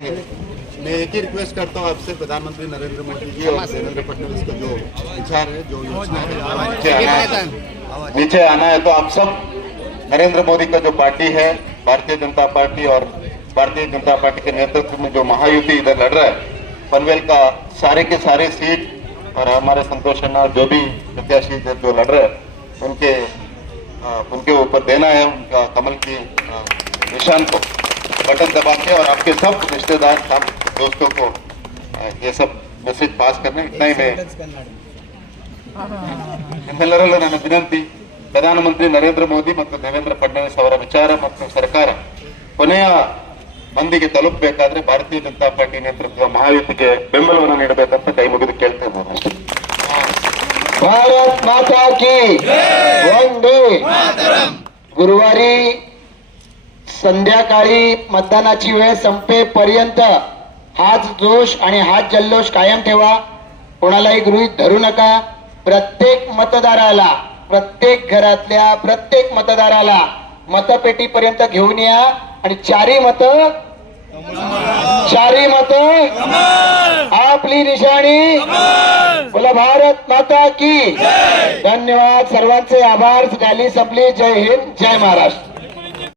मैं एक ही रिक्वेस्ट करता हूँ आपसे, प्रधानमंत्री नरेंद्र मोदी जी और देवेंद्र फडणवीस का जो विचार है, जो योजना है, नीचे आना है। तो आप सब नरेंद्र मोदी का जो पार्टी है, भारतीय जनता पार्टी, और भारतीय जनता पार्टी के नेतृत्व में जो महायुति इधर लड़ रहा है, पनवेल का सारे के सारे सीट और हमारे संतोष अन्ना जो भी प्रत्याशी जो लड़ रहे हैं उनके ऊपर देना है, उनका कमल की निशान को बटन दबा के, और आपके सब रिश्तेदार, सब दोस्तों को ये सब ಮೆಸೇಜ್ ಪಾಸ್ करने इतना ही मैं ನಿಮ್ಮೆಲ್ಲರಲ್ಲೂ ನನ್ನ ವಿನಂತಿ, ಪ್ರಧಾನಮಂತ್ರಿ ನರೇಂದ್ರ ಮೋದಿ ಮತ್ತು ದೇವೇಂದ್ರ ಫಡ್ನವೀಸ್ ಅವರ ವಿಚಾರ ಮತ್ತು ಸರ್ಕಾರ ಕೊನೆಯ ಮಂದಿಗೆ ತಲುಪಬೇಕಾದ್ರೆ ಭಾರತೀಯ ಜನತಾ ಪಾರ್ಟಿ ನೇತೃತ್ವದ ಮಹಾಯುತಿಗೆ ಬೆಂಬಲವನ್ನು ನೀಡಬೇಕಂತ ಕೈ ಮುಗಿದು ಕೇಳ್ತಾ ಇದ್ದೇನೆ. भारत माता की वंदे गुरुवारी संध्याकाळी मतदानाची वेळ संपेपर्यंत हाच जोश आणि हाच जल्लोष कायम ठेवा. कोणालाही गृहीत धरू नका. प्रत्येक मतदाराला, प्रत्येक घरातल्या प्रत्येक मतदाराला मतपेटीपर्यंत घेऊन या आणि चारी मत आपली निशाणी. बोला भारत माता की. धन्यवाद. सर्वांचे आभार. रॅली संपली. जय हिंद, जय महाराष्ट्र.